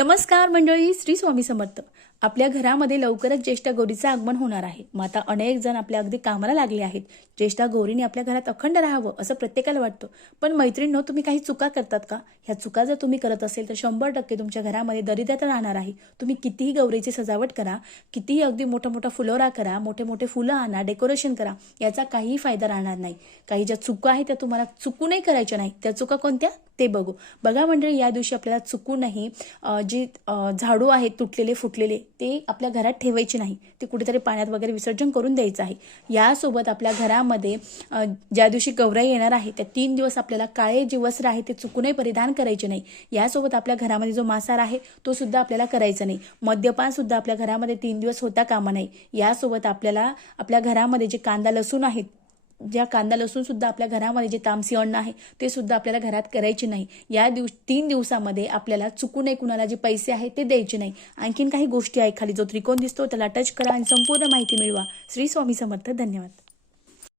नमस्कार मंडळी श्री स्वामी समर्थ. आपल्या घरामध्ये लवकरच ज्येष्ठा गौरीचं आगमन होणार आहे. माता अनेक जण आपल्या अगदी कामाला लागले आहेत. ज्येष्ठा गौरीने आपल्या घरात अखंड राहावं असं प्रत्येकाला वाटतं. पण मैत्रिणींनो तुम्ही काही चुका करतात का? ह्या चुका जर तुम्ही करत असेल तर शंभर टक्के तुमच्या घरामध्ये दरिद्रता राहणार आहे. तुम्ही कितीही गौरीची सजावट करा कितीही अगदी मोठा मोठा फुलोरा करा मोठे मोठे फुलं आणा डेकोरेशन करा याचा काहीही फायदा राहणार नाही. काही ज्या चुका आहेत त्या तुम्हाला चुकूनही करायच्या नाही. त्या चुका कोणत्या? ते बघू. बघा मंडळी या दिवशी आपल्याला चुकूनही जे जी झाडू आहेत तुटलेले फुटलेले ते आपल्या घरात ठेवायचे नाही. ते कुठेतरी पाण्यात वगैरे विसर्जन करून द्यायचं आहे. यासोबत आपल्या घरामध्ये ज्या दिवशी गौराई येणार आहे त्या तीन दिवस आपल्याला काळे जे वस्त्र आहे ते चुकूनही परिधान करायचे नाही. यासोबत आपल्या घरामध्ये जो मांसाहार आहे तो सुद्धा आपल्याला करायचा नाही. मद्यपान सुद्धा आपल्या घरामध्ये तीन दिवस होता कामा नाही. यासोबत आपल्याला आपल्या घरामध्ये जे कांदा लसूण आहेत ज्या कांदा लसूण सुद्धा आपल्या घरामध्ये जे तामसी अन्न आहे ते सुद्धा आपल्याला घरात करायचे नाही. या दिवस तीन दिवसामध्ये आपल्याला चुकूनही कुणाला जे पैसे आहेत ते द्यायचे नाही. आणखीन काही गोष्टी आहे खाली जो त्रिकोण दिसतो त्याला टच करा आणि संपूर्ण माहिती मिळवा. श्री स्वामी समर्थ. धन्यवाद.